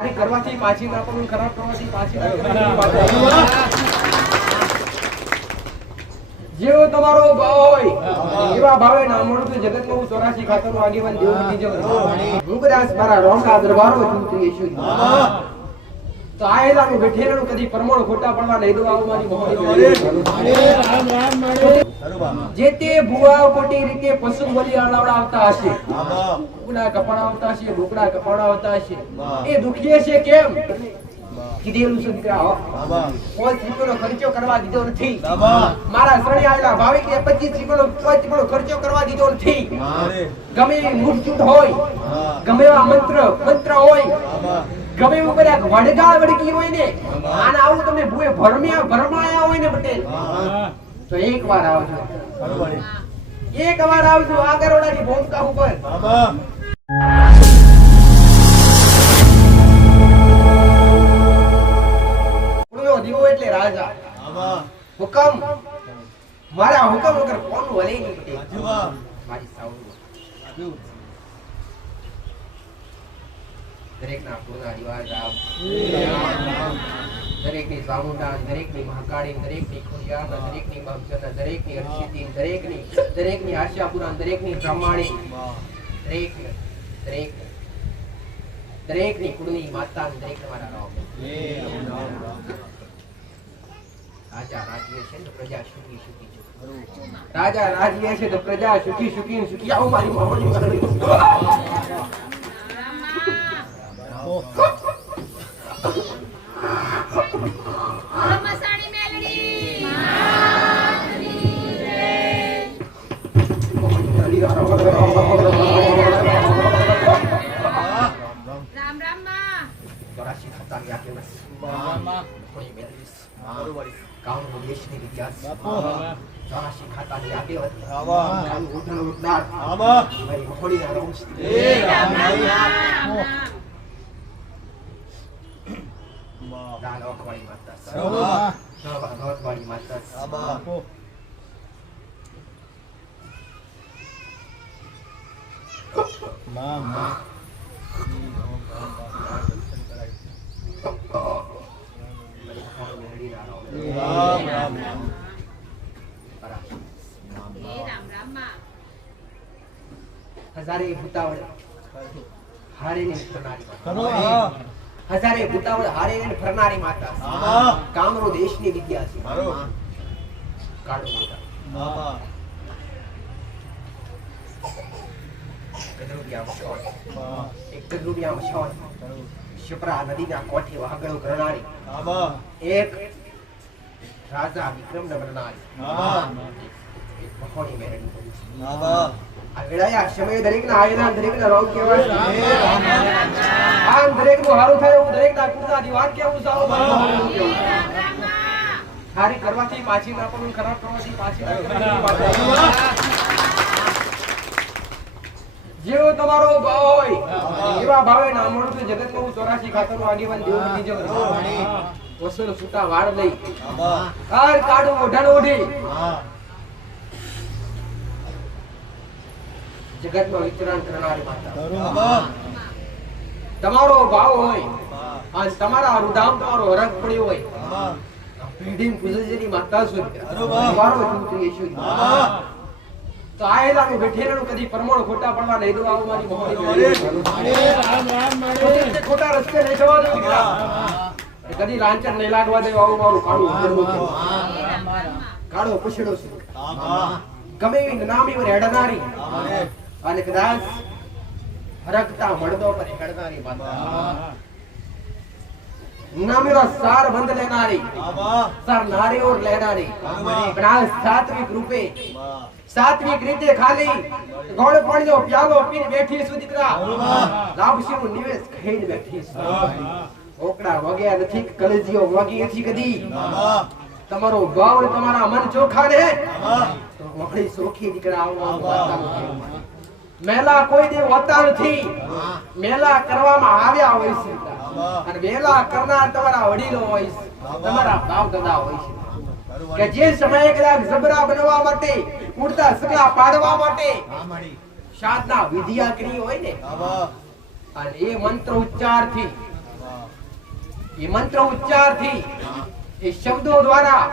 કરવાથી પાછી ના પણ ખરાબ કરવાથી પાછી જેવો તમારો ભાવ હોય એવા ભાવે ના મળતું જગતમાં હું 84 ખાતરનો આગેવાન દેવ બની જાઉં હું કદાચ મારા રોંકા દરબારો ચૂંટી છું તો આયેલાનું બેઠેલાનું કદી પરમણ ખોટા પડવા નહીં દો આવો મારી મોહની જે તે ભુવા કોટી રીતે પશુ બલિ આવતા હશે ઉના કપડા આવતા હશે ઢોકળા કપડા આવતા હશે એ દુખીએ છે કેમ કીધેલું છે દીકરા પાંચ રૂપિયાનો ખર્ચો કરવા દીધો નથી મારા શરણે આવેલા ભાવિકે 25 રૂપિયાનો ખર્ચો કરવા દીધો નથી ગમે મુખચૂટ હોય ગમે એવા મંત્ર હોય ગમે એવું કદાચ વડગાળ વડગી હોય ને આને આવું તમે ભૂએ ભરમાયા હોય ને પટેલ તો એક વાર આવજો આ કરોડાની ભૂમિકા ઉપર દીવો એટલે રાજા હુકમ મારા હુકમ વગર કોનું હલે નહીં પટેલ મારી સાઉન્ડ દરેક ના પૂર્ણા રિવાજ આપ દરેક ની સામુંડા દરેક ની મહાકાળી દરેક ની ખોડિયાર દરેક ની બહજન દરેક ની હર્ષિતી દરેક ની આશાપુરા દરેક ની બ્રહ્માણી દરેક ની કુળની માતા દરેક તમારા રામ રાજા રાજ્ય છે તો પ્રજા સુખી રાજા રાજ્ય છે તો પ્રજા સુખી આવો મારી મોહની મસાણી મેલડી રામ રામ માં તોરાશી ખાતા ગયા કે બસ માં કોઈ મેલડીસ બરોબર કામ નો દેશની વિકાસ તોરાશી ખાતા ગયા કે કામ ઉઠણ ઉઠનાર મારી મોહડી ના રોમ રામ રામ દાલ ઓખવાળી માતા સવા ભગવતવાળી માતા મામા હજારે ભૂતાવળ હારેની ફરનારી માતા કામરો દેશની વિદ્યા છે કાળો મોટા કદરૂપિયા મશોન શિપ્રા નદીના કોઠે વાગડો કરનારી એક રાજા વિક્રમ ન બનનારી મહોની મેરડી આ વેળાયા સમય દરેકના આયના દરેકના રોગ કહેવાય આમ દરેકનું હારું થાય એવું દરેકના કુળના દીવાન કેવું સાવ સારી કરવાથી પાછી ના પણ ખરાબ કરવાથી પાછી જેવો તમારો ભાવ હોય એવા ભાવે ના મળતું જગતમાં હું 84 ખાતરનો આગેવાન દેવ બની જાઉં વસુલ સુતા વાળ લઈ હાર કાઢો ઓઢણ ઓઢી જગતમાં વિચરણ કરનારી માતા તમારો ભાવ હોય અને તમારા રુધામ તમારો હરખ પડ્યો હોય પીઢી પૂજ્યની માતા સુધી તમારો ચૂંટણી છે તો આયેલાનું બેઠેલાનું કદી પરમણ ખોટા પડવા નહીં દો આવો મારી મોહની ખોટા રસ્તે નહીં જવા દો કદી લાંચન નહીં લાગવા દે આવું મારું કાળો પૂછડો છે ગમે એવી નામી પર હેડનારી અને કદાચ હરકતા મળદો પર હેડનારી માતા નામેરો સાર બંધ લેનારી સાર નારી ઓર લેનારી પણ સાત્વિક રીતે ખાલી ગોળ પાણીનો પ્યાલો પીને બેઠી છું દીકરા લાભશીનું નિવેશ ખાઈને બેઠી છું ઓકડા વગ્યા નથી કલેજીઓ વગી નથી કદી તમારો ભાવ તમારા મન ચોખા ને તો વખડી સોખી દીકરા આવો મેલા કોઈ દે હોતા નથી મેલા કરવામાં આવ્યા હોય છે અને મેલા કરનાર તમારા વડીલો હોય છે તમારા બાપ દાદા હોય છે કે જે સમયે કદાચ જબરા બનવા માટે ઉડતા સગલા પાડવા માટે સાધના વિધિયા કરી હોય ને અને એ મંત્ર ઉચ્ચાર થી એ મંત્ર ઉચ્ચારથી એ શબ્દો દ્વારા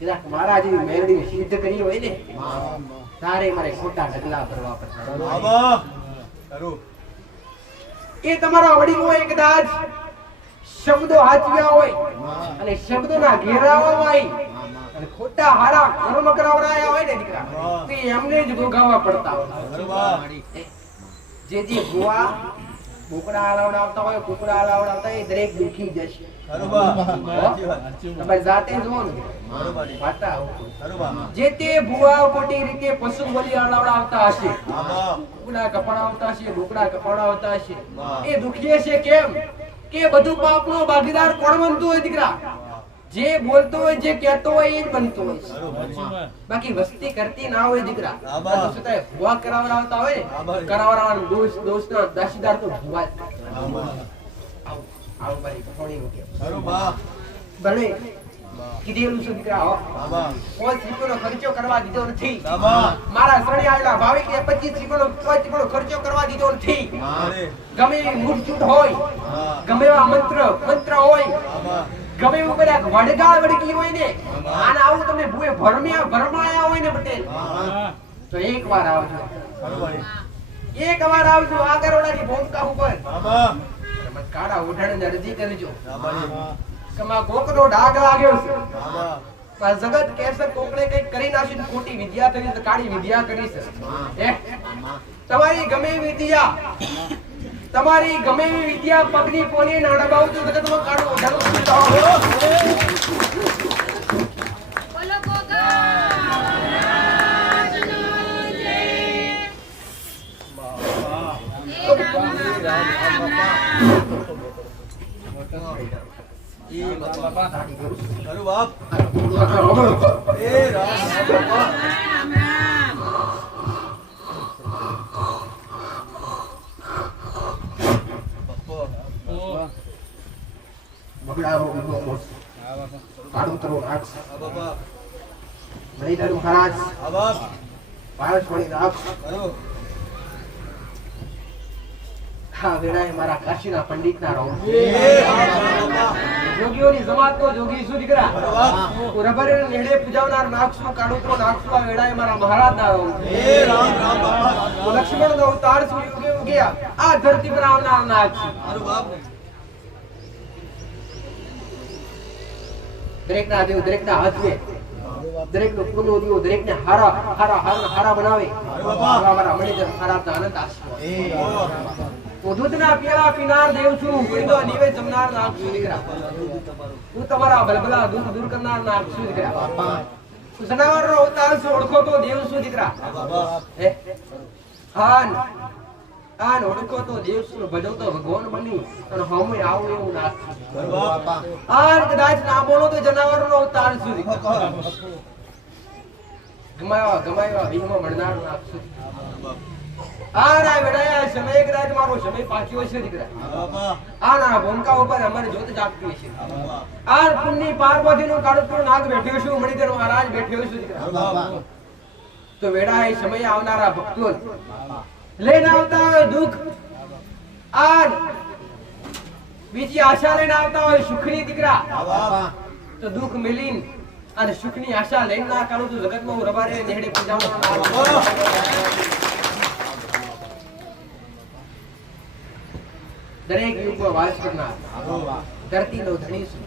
કદાચ મારા જેવી મેરડી સિદ્ધ કરી હોય ને તારે મારે ખોટા ઢગલા ભરવા પડતા. એ તમારા વડીલોએ કદાચ શબ્દો હાચવ્યા હોય અને શબ્દોના ઘેરાવામાં અને ખોટા હારા કર્મ કરાવરાયા હોય ને દીકરા તે એમને જ ભોગવવા પડતા હોય. જે ભુવા બોકડા હલાવડાવતા હોય કુકડા હલાવડાવતા એ દરેક દુખી જશે. તમારી જાતે જુઓ ને વાતા જે તે ભુવા ખોટી રીતે પશુ બલિ હલાવડાવતા હશે, કુકડા કપડાવતા હશે, બોકડા કપડાવતા હશે, એ દુખી હશે. કેમ કે બધું પાપનો ભાગીદાર કોણ બનતું હોય દીકરા? જે બોલતો હોય જે કહેતો હોય એ જ બનતો હોય. બાકી વસ્તી કરતી ના હોય દીકરા. છતાંય ભુવા કરાવડાવતા હોય ને કરાવડાવવાનો દોષના દાસીદાર તો ભુવા જ. આવું મારી કહોણી મૂકે ભલે કીધેલું છે દીકરા. કોઈ રૂપિયાનો ખર્ચો કરવા દીધો નથી. મારા શરણે આવેલા ભાવિકે 25 રૂપિયાનો ખર્ચો કરવા દીધો નથી. ગમે એવી મૂર્છૂટ હોય, ગમે એવા મંત્ર હોય, ગમે એવું કદાચ વડગા વડગી હોય ને આને આવું તમને ભૂએ ભરમાયા હોય ને પટેલ તો એકવાર આવજો. એકવાર આવજો આ કરોડાની ભૂમિકા ઉપર કાળા ઓઢાણે અરજી કરજો. કમા કોકનો ડાઘ લાગ્યો છે. જગત કેસે કોકણે કઈ કરી નાખી ખોટી વિદ્યા કરી તો કાળી વિદ્યા કરી છે. તમારી ગમે એવી વિદ્યા પગની પોલી ના ડબાવ તો જગતમાં કાળો ઓઢાણો બોલો ગોગારાજનો જય. મારા કાશીના પંડિતના રહો જોગીઓની જમાતનો જોગી શું દીકરા રબરે નેડે પૂજાવનાર નાગસુ કાળુતો નાગસુ આ વેળાએ મારા મહારાજના રહો લક્ષ્મણનો અવતાર શું ઉગ્યા આ ધરતી પર આવનાર નાગસુ દરેકના દેવ દરેકના હાથે દરેકનો પૂર્ણો દીવો દરેકને હારા બનાવે. મારા મણિધર મહારાજના આનંદ આશીર્વાદ. દૂધના પીળા પીનાર દેવ છું, ગુણનો નીવે જમનાર નાગ છું દીકરા. હું તમારા બલબલા દૂધ દૂર કરનાર નાગ છું દીકરા. જનાવરનો અવતાર છું, ઓળખો તો દેવ છું દીકરા. આન ઓળખો તો દેવ છું, ભજો તો ભગવાન બની અને હમે આવું એવું નાગ છું. આન કદાચ ના બોલો તો જનાવરનો અવતાર છું દીકરા. ગમાયા વિહમાં મળનાર નાગ છું. આ ના વેડાયા સમય કદાચ મારો સમય પાક્યો છે દીકરા. આ ના ભૂમિકા ઉપર અમારે જોત જાગતી છે. આ પુણ્ય પાર્વતીનું કાળું નાગ બેઠ્યો છું, મણિધર મહારાજ બેઠ્યો છું દીકરા. તો વેડાય સમય આવનારા ભક્તો લઈને આવતા હોય દુઃખ, આ બીજી આશા લઈને આવતા હોય સુખની દીકરા. તો દુઃખ મિલીન અને સુખની આશા લઈને ના કાઢું તો જગતમાં હું રબારે નેહડે પૂજાવવાનો દરેક યુગમાં વાસ કરનાર ધરતીનો ધણી છું.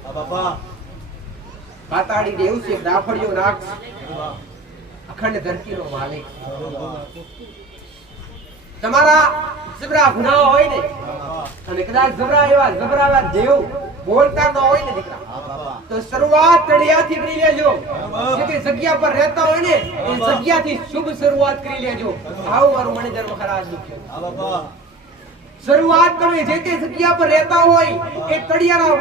પાતાળી દેવ છે, દાફડિયો નાગ, અખંડ ધરતીનો માલિક. તમારા જબરા ગુનાહ હોય ને અને કદાચ જબરા એવા દેવ બોલતા ન હોય ને દીકરા તો શરૂઆત તળિયાથી કરી લેજો. જે જગ્યા પર રહેતા હોય ને એ જગ્યાથી શુભ શરૂઆત કરી લેજો. આવું મારું મણિધર મહારાજ લખ્યું. શરૂઆત તમે જે તે જગ્યા પર રહેતા હોય એ તળિયાના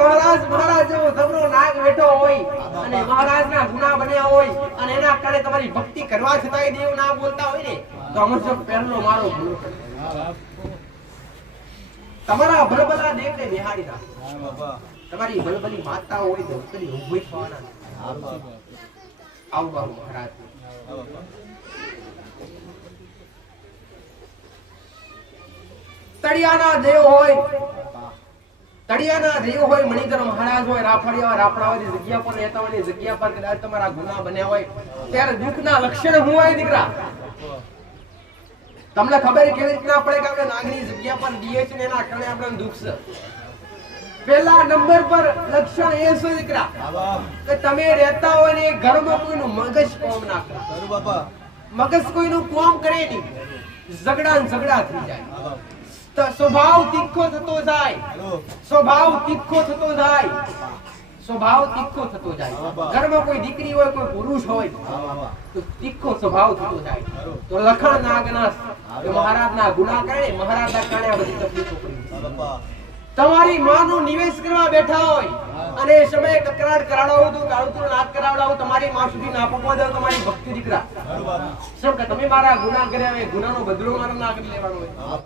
મહારાજ જેવો જબરો નાગ બેઠો હોય અને મહારાજના ગુનાહ બન્યા હોય અને એના કારણે તમારી ભક્તિ કરવા છતાંય દેવ ના બોલતા હોય ને તો અમરસો પહેરનો મારો ગુનો તમારા બલબલા દેવને બિહારી રાખો. તમારી બલબલી માતા હોય તો ઉતરી ઉભી થવાના. આવું બાબુ મહારાજ તળિયાના દેવ હોય, તળિયાના દેવ હોય, મણિધર મહારાજ હોય, રાફડિયા હોય, રાફડાવાળી જગ્યા પર રહેતા હોય, જગ્યા પર કદાચ તમારા ગુના બન્યા હોય, ત્યારે દુઃખના લક્ષણ શું હોય દીકરા? તમને ખબર કેવી રીતના પડે કે આપણે નાગની જગ્યા પર દઈએ છીએ ને એના કારણે આપણને દુઃખ છે? પહેલા નંબર પર લક્ષણ એ છે દીકરા કે તમે રહેતા હોય ને ઘરમાં કોઈનું મગજ કોમ ના કરે. મગજ કોઈનું કોમ કરે નહીં, ઝઘડા ને ઝઘડા થઈ જાય, તો સ્વભાવ તીખો થતો જાય, સ્વભાવ તીખો થતો જાય, સ્વભાવ તીખો થતો જાય. ઘરમાં કોઈ દીકરી હોય, કોઈ પુરુષ હોય તો તીખો સ્વભાવ થતો જાય. તો લખણ નાગના મહારાજના ગુના કારણે, મહારાજના કારણે આ બધી તકલીફો પડી. તમારી માનું નિવેશ કરવા બેઠા હોય અને એ સમયે કકરાટ કરાવડાવો તો કાળુતરો નાક કરાવડાવો, તમારી માં સુધી ના પહોંચવા દો તમારી ભક્તિ દીકરા. શું કે તમે મારા ગુના કર્યા હોય, ગુનાનો બદલો મારો ના કરી લેવાનો હોય?